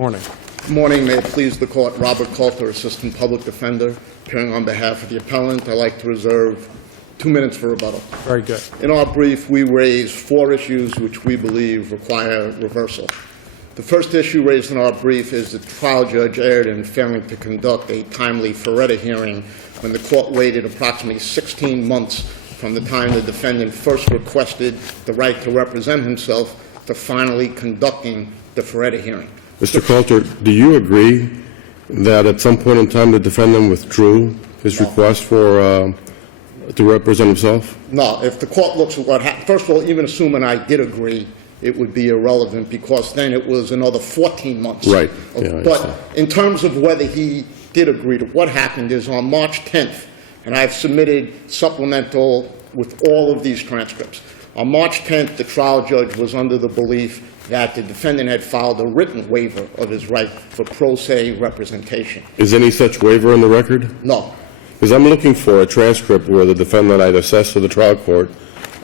Morning. Good morning. May it please the Court. Robert Coulter, Assistant Public Defender, appearing on behalf of the appellant. I'd like to reserve 2 minutes for rebuttal. Very good. In our brief, we raise 4 issues which we believe require reversal. The first issue raised in our brief is that the trial judge erred in failing to conduct a timely Faretta hearing when the court waited approximately 16 months from the time the defendant first requested the right to represent himself to finally conducting the Faretta hearing. Mr. Coulter, do you agree that at some point in time the defendant withdrew his request for to represent himself? No. If the court looks at what happened, first of all, even assuming I did agree, it would be irrelevant because then it was another 14 months. Right. But in terms of whether he did agree to what happened is on March 10th, and I've submitted supplemental with all of these transcripts. On March 10th, the trial judge was under the belief that the defendant had filed a written waiver of his right for pro se representation. Is any such waiver in the record? No. Because I'm looking for a transcript where the defendant either says to the trial court,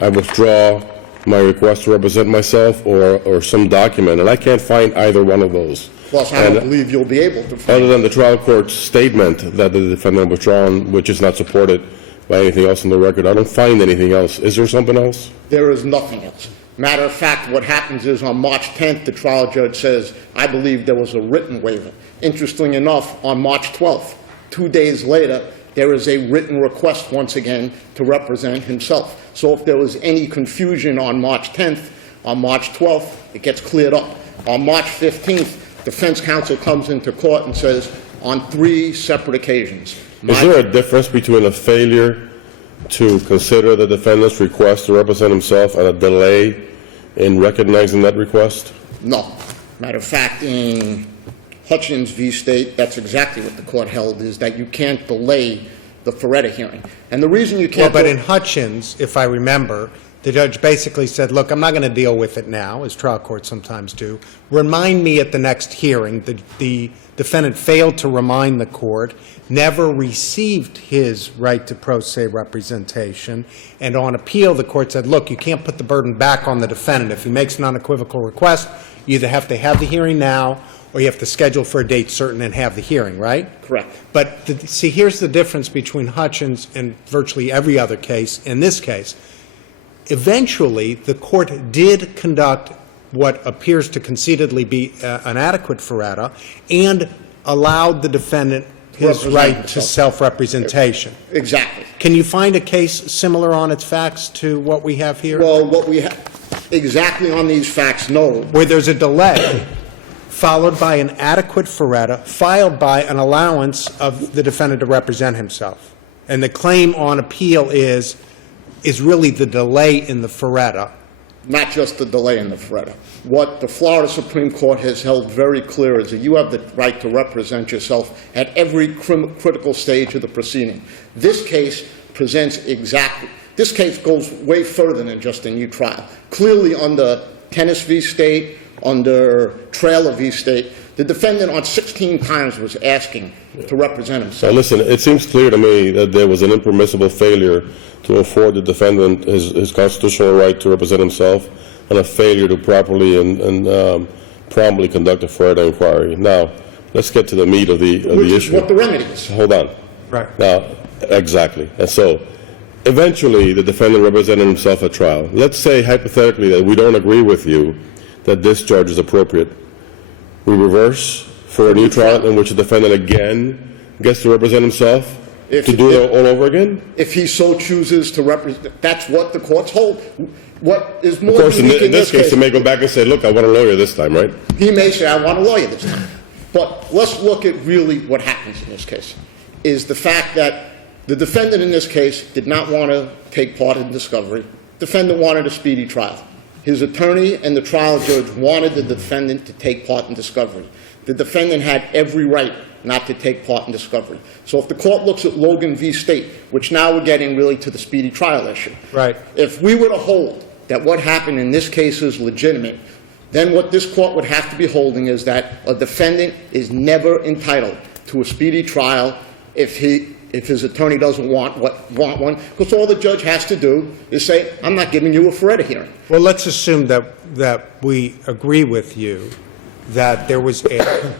I withdraw my request to represent myself, or some document, and I can't find either one of those. Plus, I don't believe you'll be able to find other than the trial court's statement that the defendant withdrawn, which is not supported by anything else in the record. I don't find anything else. Is there something else? There is nothing else. Matter of fact, what happens is on March 10th, the trial judge says, I believe there was a written waiver. Interestingly enough, on March 12th, 2 days later, there is a written request once again to represent himself. So if there was any confusion on March 10th, on March 12th, it gets cleared up. On March 15th, defense counsel comes into court and says, on 3 separate occasions. Is there a difference between a failure to consider the defendant's request to represent himself and a delay in recognizing that request? No. Matter of fact, in Hutchins v. State, that's exactly what the court held, is that you can't delay the Faretta hearing. And the reason you can't... Well, but in Hutchins, if I remember, the judge basically said, look, I'm not going to deal with it now, as trial courts sometimes do. Remind me at the next hearing. The defendant failed to remind the court, never received his right to pro se representation, and on appeal, the court said, look, you can't put the burden back on the defendant. If he makes an unequivocal request, you either have to have the hearing now or you have to schedule for a date certain and have the hearing, right? Correct. But see, here's the difference between Hutchins and virtually every other case. In this case, eventually, the court did conduct what appears to conceitedly be an adequate Faretta and allowed the defendant his right to self-representation. Exactly. Can you find a case similar on its facts to what we have here? Well, what we have exactly on these facts, no. Where there's a delay followed by an adequate Faretta filed by an allowance of the defendant to represent himself. And the claim on appeal is really the delay in the Faretta. Not just the delay in the Faretta. What the Florida Supreme Court has held very clear is that you have the right to represent yourself at every critical stage of the proceeding. This case presents exactly, this case goes way further than just a new trial. Clearly under Tennis v. State, under Trailer v. State, the defendant on 16 times was asking to represent himself. So listen, it seems clear to me that there was an impermissible failure to afford the defendant his constitutional right to represent himself and a failure to properly and promptly conduct a Faretta inquiry. Now, let's get to the meat of the issue. Which is what the remedy is. Hold on. Right. Now, exactly. And so, eventually, the defendant represented himself at trial. Let's say, hypothetically, that we don't agree with you that this charge is appropriate. We reverse for a new trial in which the defendant again gets to represent himself to do it all over again? If he so chooses to represent, that's what the courts hold. What is more of course, unique in this case, he may go back and say, look, I want a lawyer this time, right? He may say, I want a lawyer this time. But let's look at really what happens in this case, is the fact that the defendant in this case did not want to take part in discovery. Defendant wanted a speedy trial. His attorney and the trial judge wanted the defendant to take part in discovery. The defendant had every right not to take part in discovery. So if the court looks at Logan v. State, which now we're getting really to the speedy trial issue. Right. If we were to hold that what happened in this case is legitimate, then what this court would have to be holding is that a defendant is never entitled to a speedy trial if his attorney doesn't want one, because all the judge has to do is say, I'm not giving you a Faretta hearing. Well, let's assume that we agree with you that there was a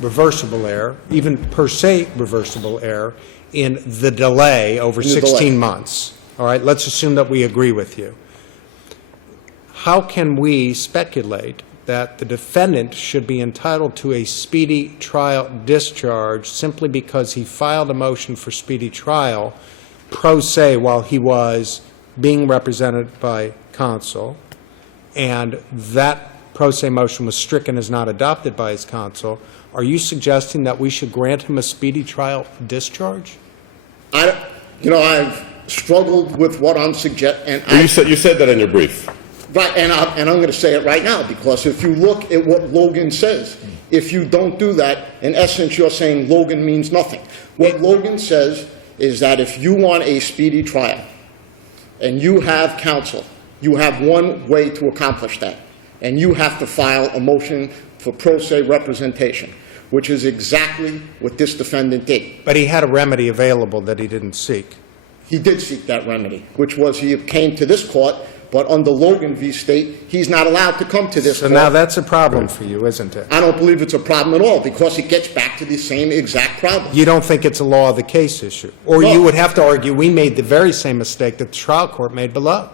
reversible error, even per se reversible error, in the delay over In the 16 delay. months. All right, let's assume that we agree with you. How can we speculate that the defendant should be entitled to a speedy trial discharge simply because he filed a motion for speedy trial pro se while he was being represented by counsel, and that pro se motion was stricken as not adopted by his counsel? Are you suggesting that we should grant him a speedy trial discharge? I've struggled with what I'm suggesting. You said that in your brief. Right, and I'm going to say it right now, because if you look at what Logan says, if you don't do that, in essence, you're saying Logan means nothing. What Logan says is that if you want a speedy trial and you have counsel, you have one way to accomplish that, and you have to file a motion for pro se representation, which is exactly what this defendant did. But he had a remedy available that he didn't seek. He did seek that remedy, which was he came to this court, but under Logan v. State, he's not allowed to come to this So court. now that's a problem for you, isn't it? I don't believe it's a problem at all, because it gets back to the same exact problem. You don't think it's a law of the case issue? Or No. you would have to argue we made the very same mistake that the trial court made below.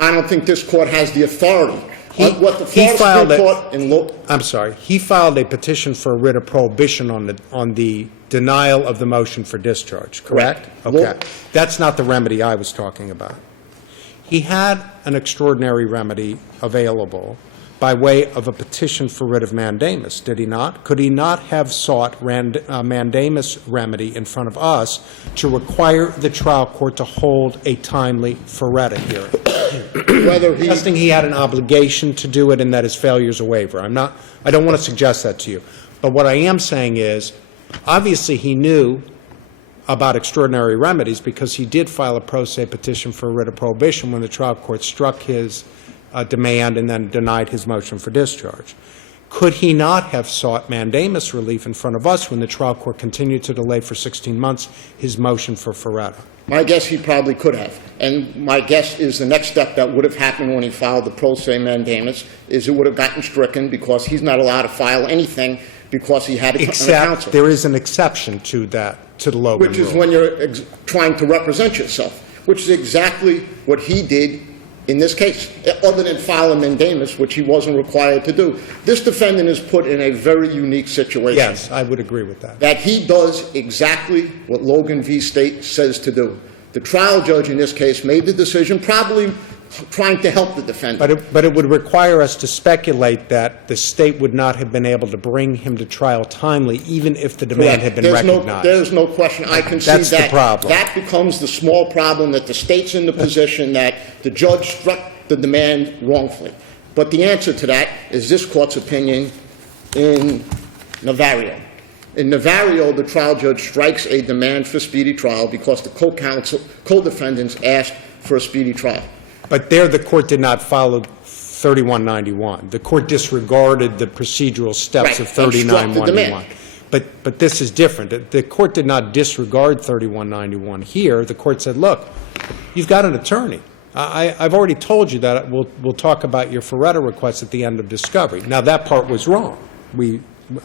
I don't think this court has the authority. What the he Florida filed Supreme it- Court in I'm sorry, he filed a petition for a writ of prohibition on the denial of the motion for discharge, correct? Correct. Okay. That's not the remedy I was talking about. He had an extraordinary remedy available by way of a petition for writ of mandamus, did he not? Could he not have sought a mandamus remedy in front of us to require the trial court to hold a timely Faretta hearing? whether he, Suggesting he had an obligation to do it and that his failure is a waiver. I don't want to suggest that to you. But what I am saying is, obviously he knew about extraordinary remedies because he did file a pro se petition for a writ of prohibition when the trial court struck his demand and then denied his motion for discharge. Could he not have sought mandamus relief in front of us when the trial court continued to delay for 16 months his motion for Faretta? my guess he probably could have. And my guess is the next step that would have happened when he filed the pro se mandamus is it would have gotten stricken because he's not allowed to file anything because he had a Except counsel. there is an exception to that, to the Logan Which is rule. when you're trying to represent yourself, which is exactly what he did in this case, other than file a mandamus, which he wasn't required to do. This defendant is put in a very unique situation. Yes, I would agree with that. That he does exactly what Logan v. State says to do. The trial judge in this case made the decision, probably trying to help the defendant. But it would require us to speculate that the state would not have been able to bring him to trial timely, even if the demand had been recognized. There's no question. I can see That's the that. problem. That becomes the small problem that the state's in the position that the judge struck the demand wrongfully. But the answer to that is this court's opinion in Navarro. In Navarro, the trial judge strikes a demand for speedy trial because the co-defendants asked for a speedy trial. But there, the court did not follow 3191. The court disregarded the procedural steps Right, of and struck the 3991. demand. But this is different. The court did not disregard 3191 here. The court said, look, you've got an attorney. I've already told you that we'll talk about your Faretta request at the end of discovery. Now, that part was wrong.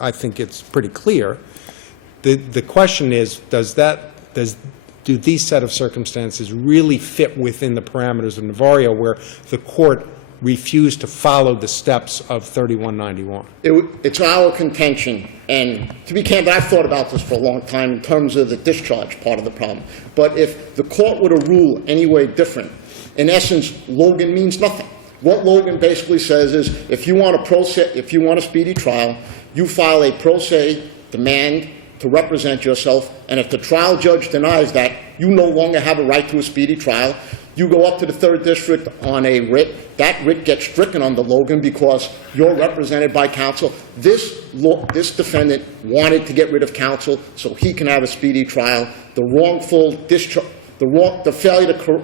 I think it's pretty clear. The question is, do these set of circumstances really fit within the parameters of Navarro where the court refused to follow the steps of 3191? It's our contention, and to be candid, I've thought about this for a long time in terms of the discharge part of the problem. But if the court were to rule any way different, in essence, Logan means nothing. What Logan basically says is, if you want a speedy trial, you file a pro se demand to represent yourself, and if the trial judge denies that, you no longer have a right to a speedy trial. You go up to the 3rd District on a writ. That writ gets stricken under Logan because you're represented by counsel. This defendant wanted to get rid of counsel so he can have a speedy trial. The wrongful discharge, the failure to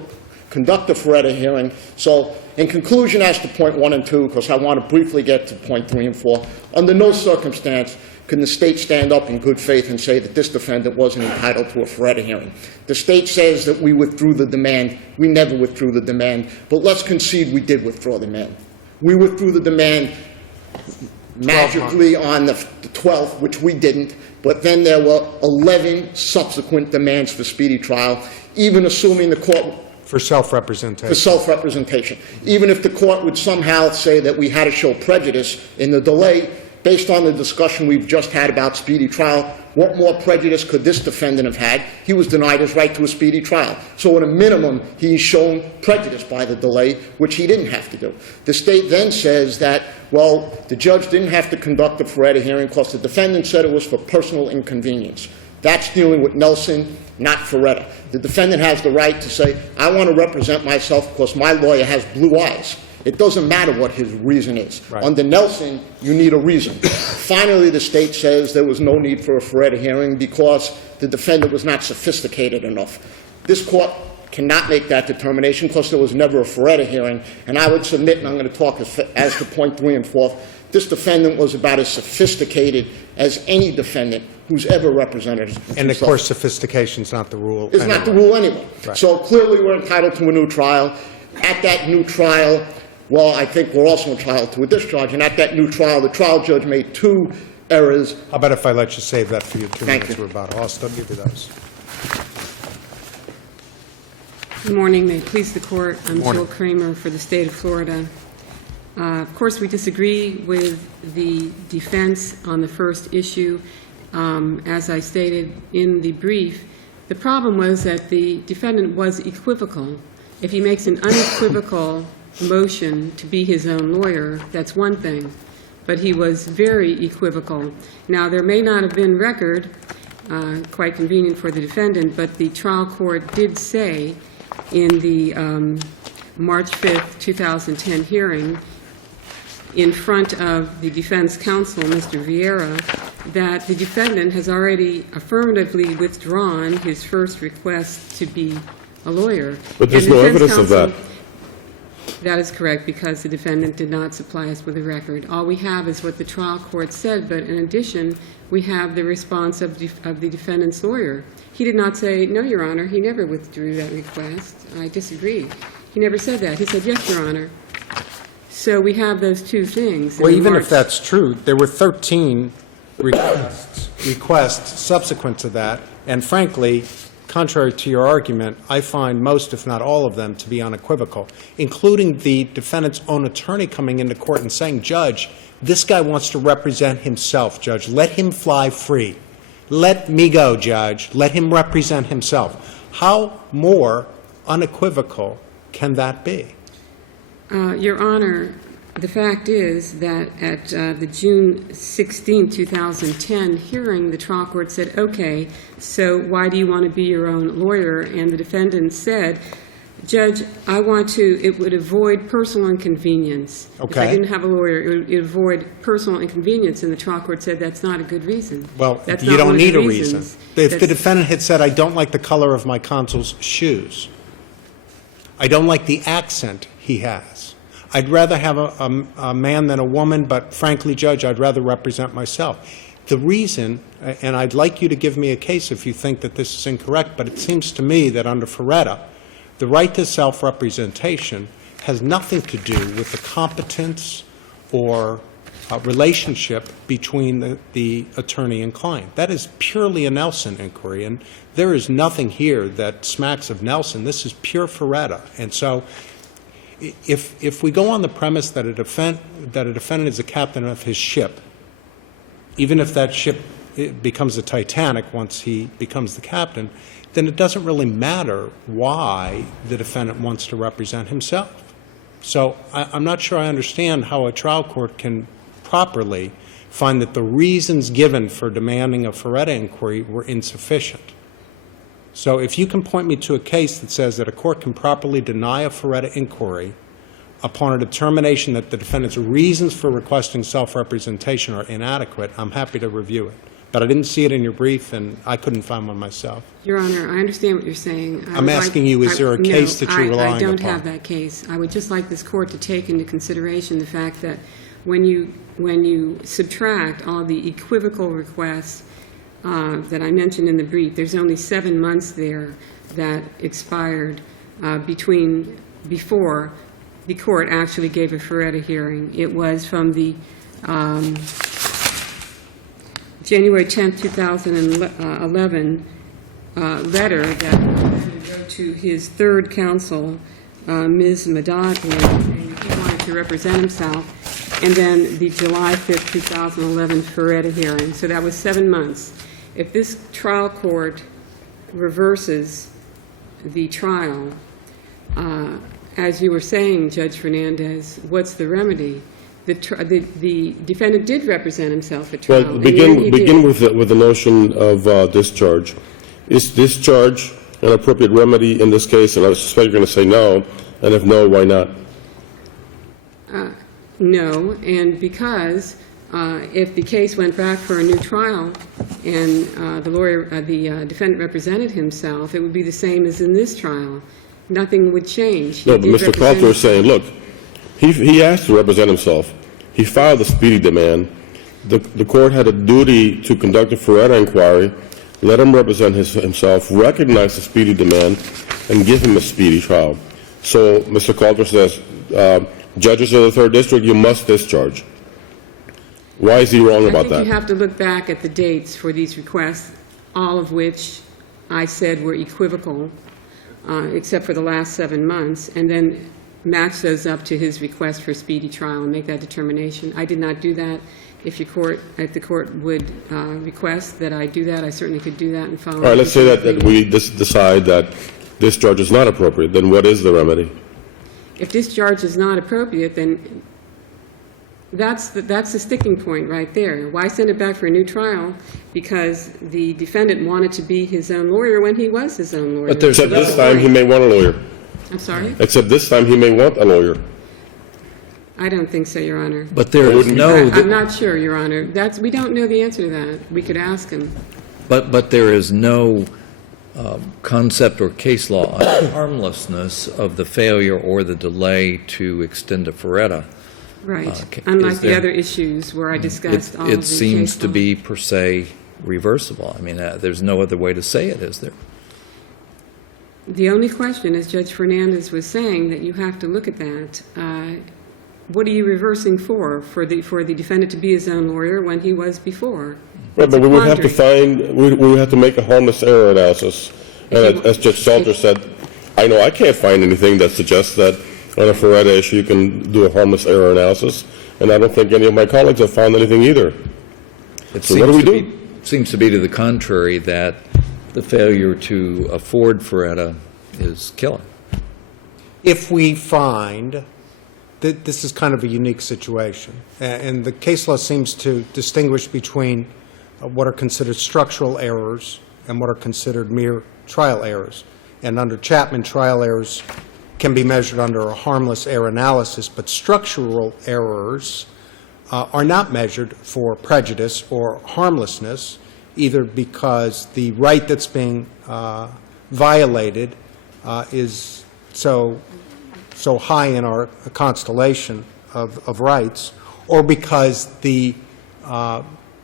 conduct a Faretta hearing. So, in conclusion as to point 1 and 2, because I want to briefly get to point 3 and 4, under no circumstance can the state stand up in good faith and say that this defendant wasn't entitled to a Faretta hearing. The state says that we withdrew the demand. We never withdrew the demand. But let's concede we did withdraw the demand. We withdrew the demand magically on the 12th, which we didn't, but then there were 11 subsequent demands for speedy trial, even assuming the court For self-representation. for self-representation. Even if the court would somehow say that we had to show prejudice in the delay, based on the discussion we've just had about speedy trial, what more prejudice could this defendant have had? He was denied his right to a speedy trial. So at a minimum, he's shown prejudice by the delay, which he didn't have to do. The state then says that, well, the judge didn't have to conduct the Faretta hearing because the defendant said it was for personal inconvenience. That's dealing with Nelson, not Faretta. The defendant has the right to say, I want to represent myself because my lawyer has blue eyes. It doesn't matter what his reason is. Right. Under Nelson, you need a reason. Finally, the state says there was no need for a Faretta hearing because the defendant was not sophisticated enough. This court cannot make that determination because there was never a Faretta hearing. And I would submit, and I'm going to talk as to point 3 and 4, this defendant was about as sophisticated as any defendant who's ever represented himself. And of course, sophistication's not the rule. It's not the rule anyway. Right. So clearly we're entitled to a new trial. At that new trial, well, I think we're also entitled to a discharge. And at that new trial, the trial judge made 2 errors. How about if I let you save that for your 2 Thank minutes you. rebuttal? I'll still give you those. Good morning. May it please the Court. I'm Morning. Jill Kramer for the State of Florida. Of course, we disagree with the defense on the first issue. As I stated in the brief, the problem was that the defendant was equivocal. If he makes an unequivocal motion to be his own lawyer, that's one thing, but he was very equivocal. Now, there may not have been record, quite convenient for the defendant, but the trial court did say in the March 5th, 2010 hearing in front of the defense counsel, Mr. Vieira, that the defendant has already affirmatively withdrawn his first request to be a lawyer. But there's And the no defense evidence of that. counsel- That is correct, because the defendant did not supply us with a record. All we have is what the trial court said, but in addition, we have the response of the defendant's lawyer. He did not say, no, Your Honor, he never withdrew that request. I disagree. He never said that. He said, yes, Your Honor. So we have those 2 things. Well, In even March- if that's true, there were 13 requests subsequent to that, and frankly, contrary to your argument, I find most, if not all of them, to be unequivocal, including the defendant's own attorney coming into court and saying, Judge, this guy wants to represent himself, Judge. Let him fly free. Let me go, Judge. Let him represent himself. How more unequivocal can that be? Your Honor, the fact is that at the June 16, 2010 hearing, the trial court said, okay, so why do you want to be your own lawyer? And the defendant said, Judge, I want to, it would avoid personal inconvenience. If I Okay. didn't have a lawyer, it would avoid personal inconvenience. And the trial court said that's not a good reason. Well, That's you not don't one of need the a reason. reasons. If the That's- defendant had said, I don't like the color of my counsel's shoes, I don't like the accent he has, I'd rather have a man than a woman, but frankly, Judge, I'd rather represent myself. The reason, and I'd like you to give me a case if you think that this is incorrect, but it seems to me that under Faretta, the right to self-representation has nothing to do with the competence or relationship between the attorney and client. That is purely a Nelson inquiry, and there is nothing here that smacks of Nelson. This is pure Faretta. And so if we go on the premise that a defendant is a captain of his ship, even if that ship becomes a Titanic once he becomes the captain, then it doesn't really matter why the defendant wants to represent himself. So I'm not sure I understand how a trial court can properly find that the reasons given for demanding a Faretta inquiry were insufficient. So if you can point me to a case that says that a court can properly deny a Faretta inquiry upon a determination that the defendant's reasons for requesting self-representation are inadequate, I'm happy to review it. But I didn't see it in your brief, and I couldn't find one myself. Your Honor, I understand what you're saying. I'm asking you, is there a case that you're relying I don't upon? have that case. I would just like this court to take into consideration the fact that when you subtract all the equivocal requests that I mentioned in the brief, there's only 7 months there that expired before the court actually gave a Faretta hearing. It was from the January 10th, 2011 letter that he wrote to his third counsel, Ms. Madad, and he wanted to represent himself, and then the July 5th, 2011 Faretta hearing. So that was 7 months. If this trial court reverses the trial, as you were saying, Judge Fernandez, what's the remedy? The defendant did represent himself at trial. Well, begin with the notion of discharge. Is discharge an appropriate remedy in this case? And I suspect you're going to say no, and if no, why not? No, and because if the case went back for a new trial and the defendant represented himself, it would be the same as in this trial. Nothing would change. No, but Mr. Coulter is saying, look, he asked to represent himself. He filed a speedy demand. The court had a duty to conduct a Faretta inquiry, let him represent himself, recognize the speedy demand, and give him a speedy trial. So Mr. Coulter says, judges of the third district, you must discharge. Why is he wrong about that? I think you have to look back at the dates for these requests, all of which I said were equivocal, except for the last 7 months, and then match those up to his request for speedy trial and make that determination. I did not do that. If the court would request that I do that, I certainly could do that and follow. All right, let's say that we decide that discharge is not appropriate. Then what is the remedy? If discharge is not appropriate, then that's the sticking point right there. Why send it back for a new trial? Because the defendant wanted to be his own lawyer when he was his own lawyer. But except this time he may want a lawyer. I'm sorry? Except this time he may want a lawyer. I don't think so, Your Honor. But there is no... I'm not sure, Your Honor. We don't know the answer to that. We could ask him. But there is no concept or case law on harmlessness of the failure or the delay to extend a Faretta. Right. Unlike the other issues where I discussed all of the It seems to be per se reversible. I mean, there's no other way to say it, is there? The only question, as Judge Fernandez was saying, that you have to look at that. What are you reversing for? For the defendant to be his own lawyer when he was before? Right, but we would have to we would have to make a harmless error analysis. And as Judge Salter said, I know I can't find anything that suggests that on a Faretta issue you can do a harmless error analysis, and I don't think any of my colleagues have found anything either. So what do we do? It seems to be to the contrary, that the failure to afford Faretta is killing. If we find that this is kind of a unique situation, and the case law seems to distinguish between what are considered structural errors and what are considered mere trial errors. And under Chapman, trial errors can be measured under a harmless error analysis, but structural errors are not measured for prejudice or harmlessness, either because the right that's being violated is so high in our constellation of rights, or because the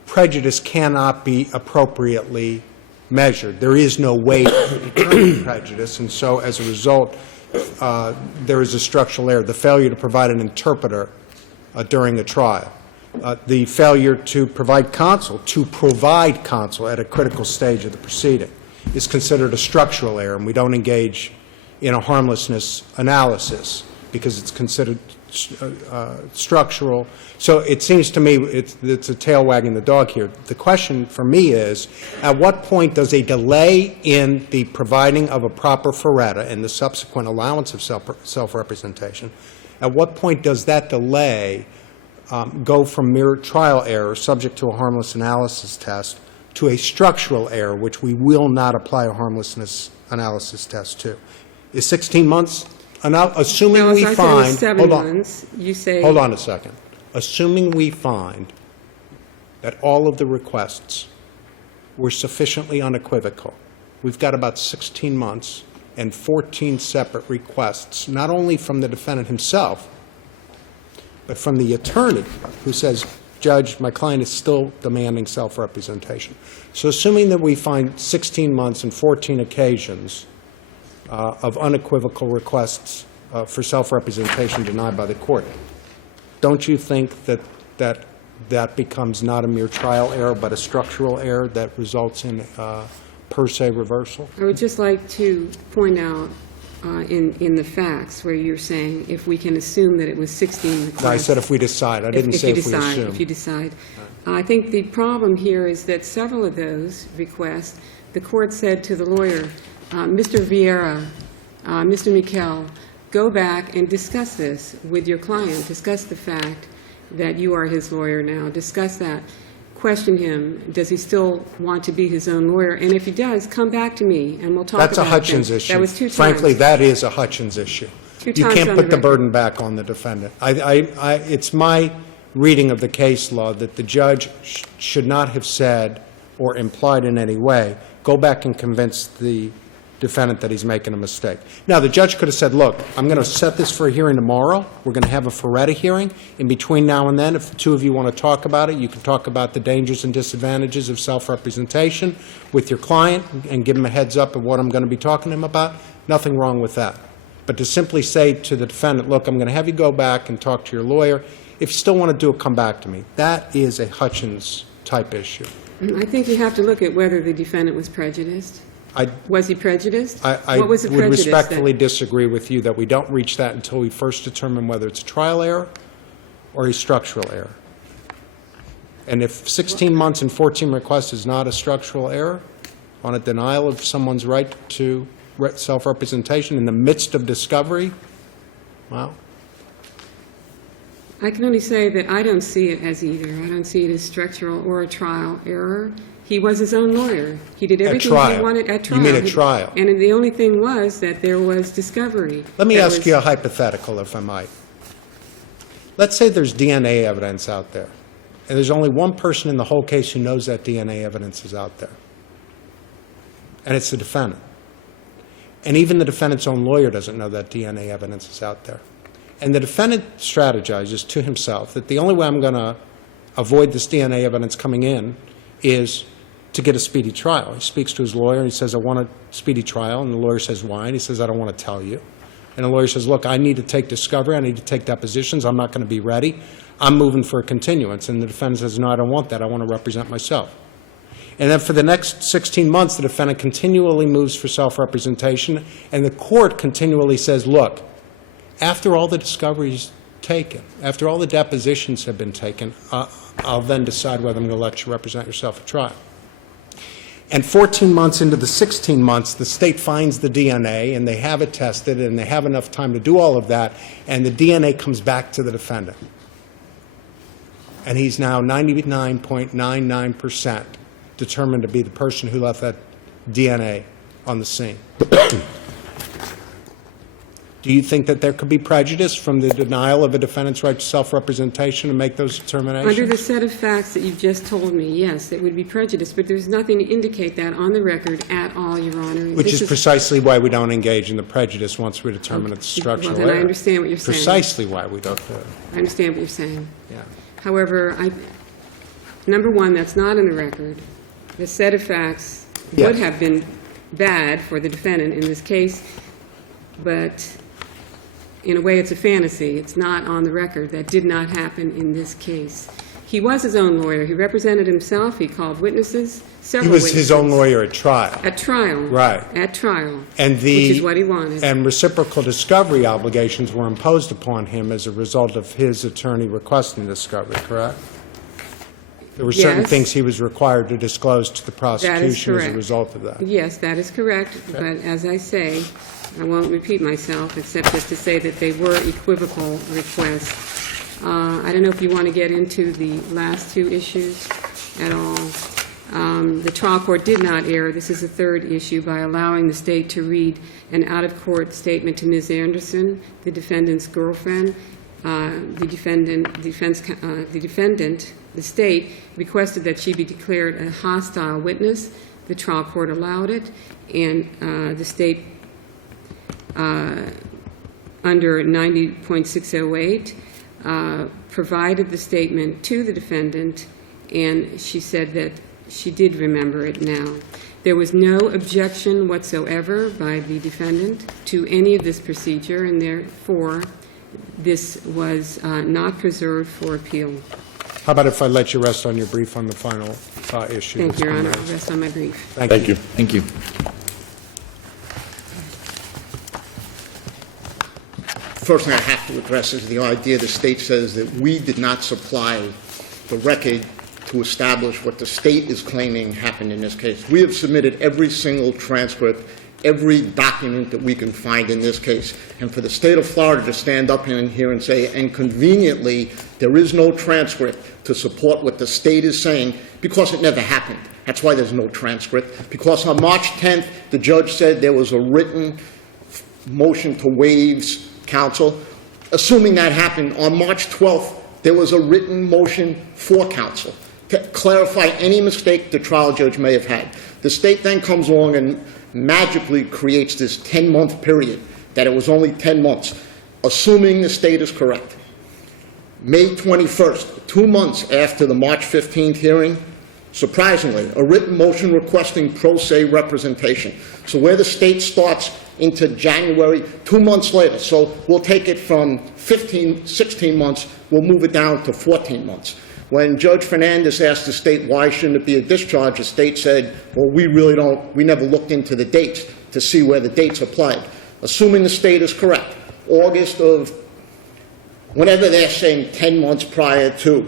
prejudice cannot be appropriately measured. There is no way to determine prejudice, and so as a result, there is a structural error. The failure to provide an interpreter during a trial, the failure to provide counsel at a critical stage of the proceeding is considered a structural error, and we don't engage in a harmlessness analysis because it's considered structural. So it seems to me it's a tail wagging the dog here. The question for me is, at what point does a delay in the providing of a proper Faretta and the subsequent allowance of self-representation, at what point does that delay go from mere trial error subject to a harmless analysis test to a structural error, which we will not apply a harmlessness analysis test to? Is 16 months enough? Assuming we find... 7 months, you say... Hold on a second. Assuming we find that all of the requests were sufficiently unequivocal, we've got about 16 months and 14 separate requests, not only from the defendant himself, but from the attorney who says, Judge, my client is still demanding self-representation. So assuming that we find 16 months and 14 occasions of unequivocal requests for self-representation denied by the court, don't you think that that becomes not a mere trial error, but a structural error that results in per se reversal? I would just like to point out in the facts where you're saying if we can assume that it was 16 requests. No, I said if we decide. I didn't say if we assume. If you decide. I think the problem here is that several of those requests, the court said to the lawyer, Mr. Vieira, Mr. Miquel, go back and discuss this with your client. Discuss the fact that you are his lawyer now. Discuss that. Question him, does he still want to be his own lawyer? And if he does, come back to me and we'll talk about it. That's a Hutchins issue. That was 2 times. Frankly, that is a Hutchins issue. 2 You times can't on put the record. burden back on the defendant. It's my reading of the case law that the judge should not have said or implied in any way, go back and convince the defendant that he's making a mistake. Now, the judge could have said, look, I'm going to set this for a hearing tomorrow. We're going to have a Faretta hearing. In between now and then, if the two of you want to talk about it, you can talk about the dangers and disadvantages of self-representation with your client and give him a heads up of what I'm going to be talking to him about. Nothing wrong with that. But to simply say to the defendant, look, I'm going to have you go back and talk to your lawyer. If you still want to do it, come back to me. That is a Hutchins-type issue. I think you have to look at whether the defendant was prejudiced. Was he prejudiced? I What was the would prejudice then? respectfully disagree with you that we don't reach that until we first determine whether it's a trial error or a structural error. And if 16 months and 14 requests is not a structural error on a denial of someone's right to self-representation in the midst of discovery, well, I can only say that I don't see it as either. I don't see it as structural or a trial error. He was his own lawyer. He did everything trial. he wanted at trial. You mean at trial? And the only thing was that there was discovery. let me That ask was- you a hypothetical, if I might. Let's say there's DNA evidence out there, and there's only one person in the whole case who knows that DNA evidence is out there, and it's the defendant. And even the defendant's own lawyer doesn't know that DNA evidence is out there. And the defendant strategizes to himself that the only way I'm going to avoid this DNA evidence coming in is to get a speedy trial. He speaks to his lawyer and he says, I want a speedy trial. And the lawyer says, why? And he says, I don't want to tell you. And the lawyer says, look, I need to take discovery. I need to take depositions. I'm not going to be ready. I'm moving for a continuance. And the defendant says, no, I don't want that. I want to represent myself. And then for the next 16 months, the defendant continually moves for self-representation, and the court continually says, look, after all the discoveries taken, after all the depositions have been taken, I'll then decide whether I'm going to let you represent yourself at trial. And 14 months into the 16 months, the state finds the DNA, and they have it tested, and they have enough time to do all of that, and the DNA comes back to the defendant. And he's now 99.99% determined to be the person who left that DNA on the scene. Do you think that there could be prejudice from the denial of a defendant's right to self-representation to make those determinations? Under the set of facts that you've just told me, yes, it would be prejudice, but there's nothing to indicate that on the record at all, Your Honor. Which This is precisely why we don't engage in the prejudice once we determine it's structural Well, then I error. understand what you're saying. Precisely why we don't do it. I understand what you're saying. Yeah. However, number one, that's not in the record. The set of facts Yes. would have been bad for the defendant in this case, but in a way, it's a fantasy. It's not on the record. That did not happen in this case. He was his own lawyer. He represented himself. He called witnesses, He several was witnesses. his own lawyer at trial. At trial. Right. At trial. And Which is what he wanted. And reciprocal discovery obligations were imposed upon him as a result of his attorney requesting discovery, correct? There were certain Yes. things he was required to disclose to the prosecution as a correct. result of that. Yes, that is correct, but as I say, I won't repeat myself, except just to say that they were equivocal requests. I don't know if you want to get into the last two issues at all. The trial court did not err, this is the third issue, by allowing the state to read an out-of-court statement to Ms. Anderson, the defendant's girlfriend. The state requested that she be declared a hostile witness. The trial court allowed it, and the state, under 90.608, provided the statement to the defendant, and she said that she did remember it now. There was no objection whatsoever by the defendant to any of this procedure, and therefore, this was not preserved for appeal. How about if I let you rest on your brief on the final issue? Thank that's you, Your been Honor. raised? Rest on my brief. Thank you. Thank you. First thing I have to address is the idea the state says that we did not supply the record to establish what the state is claiming happened in this case. We have submitted every single transcript, every document that we can find in this case. And for the state of Florida to stand up in here and say, and conveniently, there is no transcript to support what the state is saying, because it never happened. That's why there's no transcript. Because on March 10th, the judge said there was a written motion to waive counsel. Assuming that happened, on March 12th, there was a written motion for counsel to clarify any mistake the trial judge may have had. The state then comes along and magically creates this 10-month period, that it was only 10 months, assuming the state is correct. May 21st, 2 months after the March 15th hearing, surprisingly, a written motion requesting pro se representation. So where the state starts into January, 2 months later. So we'll take it from 16 months, we'll move it down to 14 months. When Judge Fernandez asked the state why shouldn't it be a discharge, the state said, well, we never looked into the dates to see where the dates applied. Assuming the state is correct, August of, whenever they're saying 10 months prior to,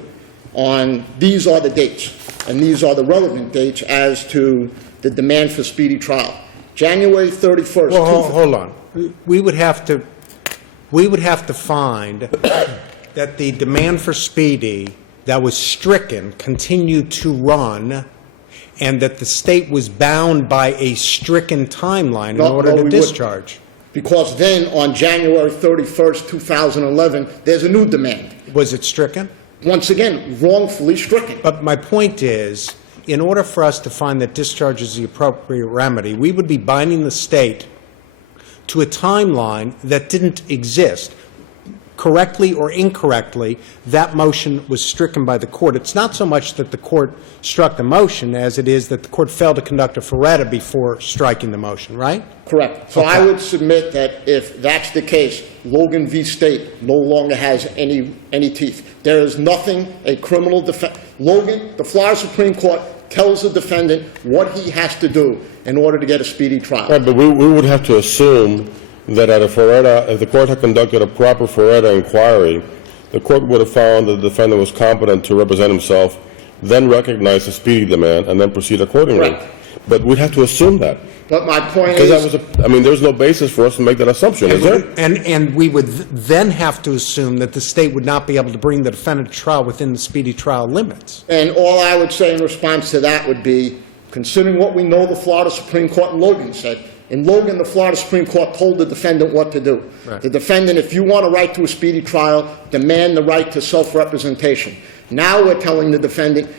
these are the dates, and these are the relevant dates as to the demand for speedy trial. January 31st. Well, hold on. We would have to find that the demand for speedy that was stricken continued to run, and that the state was bound by a stricken timeline in order to discharge. Because then, on January 31st, 2011, there's a new demand. Was it stricken? Once again, wrongfully stricken. But my point is, in order for us to find that discharge is the appropriate remedy, we would be binding the state to a timeline that didn't exist. Correctly or incorrectly, that motion was stricken by the court. It's not so much that the court struck the motion as it is that the court failed to conduct a Faretta before striking the motion, right? Correct. So I would submit that if that's the case, Logan v. State no longer has any teeth. There is nothing a criminal defense. Logan, the Florida Supreme Court tells the defendant what he has to do in order to get a speedy trial. Right, but we would have to assume that at a Faretta, if the court had conducted a proper Faretta inquiry, the court would have found that the defendant was competent to represent himself, then recognize the speedy demand, and then proceed accordingly. Correct. But we'd have to assume that. But my point Because is, there's no basis for us to make that assumption, is there? And we would then have to assume that the state would not be able to bring the defendant to trial within the speedy trial limits. and all I would say in response to that would be, considering what we know the Florida Supreme Court in Logan said, in Logan, the Florida Supreme Court told the defendant what to do. Right. The defendant, if you want a right to a speedy trial, demand the right to self-representation. Now we're telling the defendant,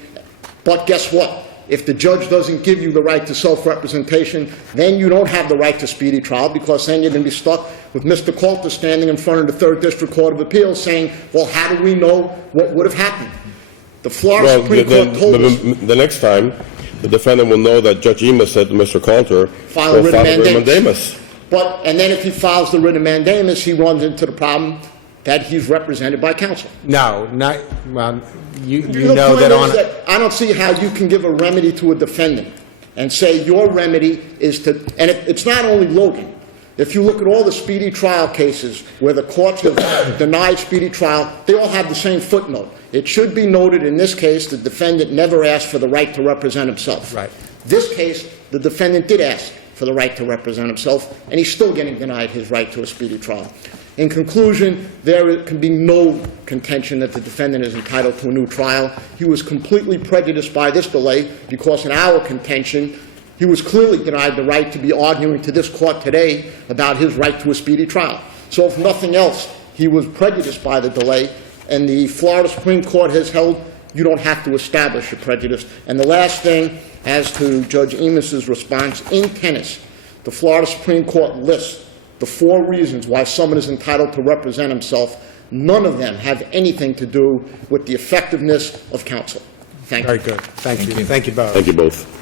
but guess what? If the judge doesn't give you the right to self-representation, then you don't have the right to speedy trial, because then you're going to be stuck with Mr. Coulter standing in front of the 3rd District Court of Appeals saying, well, how do we know what would have happened? The Florida Supreme Court told us. The next time, the defendant will know that Judge Emas said to Mr. Coulter, File a writ of mandamus. And then if he files the writ of mandamus, he runs into the problem that he's represented by counsel. No, not, well, you The know point that is on, that I don't see how you can give a remedy to a defendant and say your remedy is to, and it's not only Logan. If you look at all the speedy trial cases where the courts have denied speedy trial, they all have the same footnote. It should be noted in this case the defendant never asked for the right to represent himself. Right. This case, the defendant did ask for the right to represent himself, and he's still getting denied his right to a speedy trial. In conclusion, there can be no contention that the defendant is entitled to a new trial. He was completely prejudiced by this delay because in our contention, he was clearly denied the right to be arguing to this court today about his right to a speedy trial. So if nothing else, he was prejudiced by the delay, and the Florida Supreme Court has held you don't have to establish a prejudice. And the last thing, as to Judge Emas's response, in tennis, the Florida Supreme Court lists the 4 reasons why someone is entitled to represent himself. None of them have anything to do with the effectiveness of counsel. Thank you. very good. Thank you. Thank you both. Thank you both.